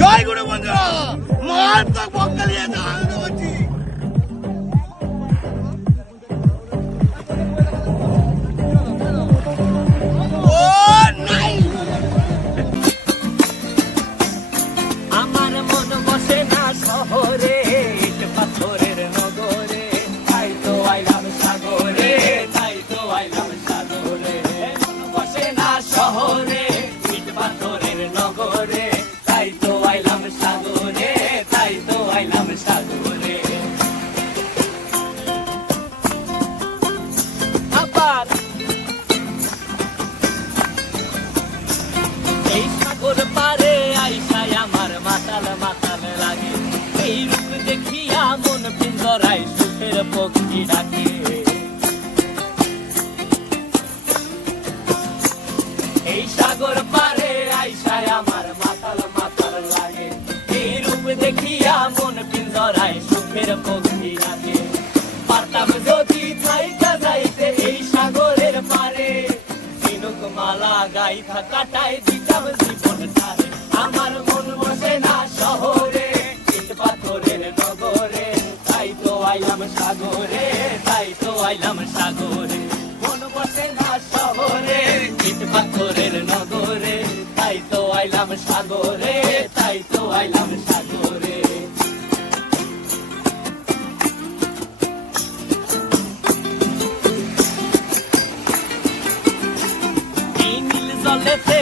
জয় গুরু বন্ধুরা মারাত্মক আছে আনন্দ এই সাগর পারে আইসায় আমার মাতাল মাতাল লাগে। এই রূপ দেখিয়া মন পিঞ্জরায় সুখের পক্ষী ডাকে। এই সাগর পারে আইসায় আমার মাতাল মাতাল লাগে। এই রূপ দেখিয়া মন পিঞ্জরায় সুখের পক্ষী ডাকে। পারতাম যদি থাইকা যাইতে এই সাগরের পারে। মালা গাইথা কাটাই সাগরে, তাই তো আইলাম সাগরে। মন বসে না শহরে, ইট পাথরের নগরে। তাই তো আইলাম সাগরে, তাই তো আইলাম সাগরে। নীল জলেতে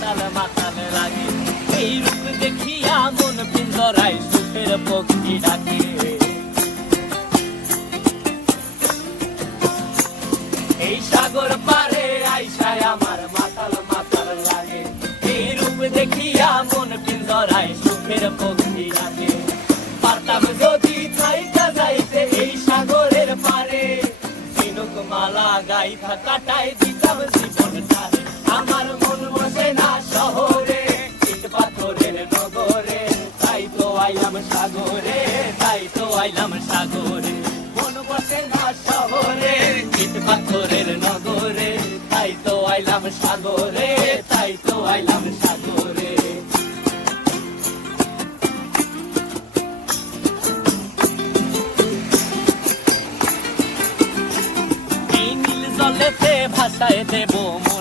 মাতাল মাতাল লাগে এই রূপ দেখিয়া মন পিঞ্জরায় সুখের পক্ষী ডাকে। এই সাগর পারে আইসায় আমার মাতাল মাতাল লাগে এই রূপ দেখিয়া মন পিঞ্জরায় সুখের পক্ষী ডাকে। পারতাম যদি থাইকা যাইতে এই সাগরের পারে। মালা গাইথা কাটাই দিতাম জীবন মন আইলাম সাগরে, তাই তো আইলাম সাগরে। মন বসে না শহরে, ইট পাথরের নগরে, তাই তো আইলাম সাগরে, তাই তো আইলাম সাগরে। এই নীল জলেতে ভাসায় দেব আর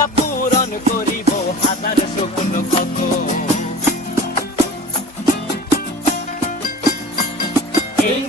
জলে দিয়া পূরণ করিব হাজার শুকনো কত। এই